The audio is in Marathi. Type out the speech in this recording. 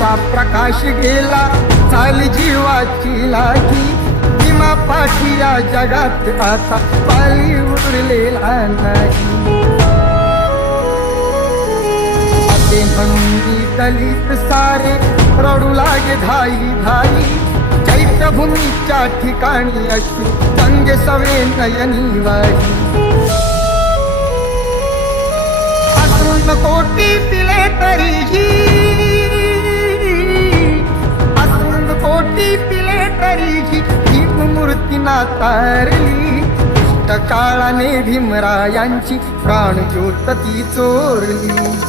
ज्योतीचा प्रकाश गेला चाल जीवाची लागी. किमा पाठी या जगात असा पाली उरलेला नाही. असे म्हणून दलित सारे रडू लागे धाई धाई चैत्यभूमीच्या ठिकाणी अशी गंगे सवे नयनी वाई. अश्रून कोटी पिले भीम मूर्तीना तारली. काळाने भीमरायांची प्राणज्योत ती चोरली.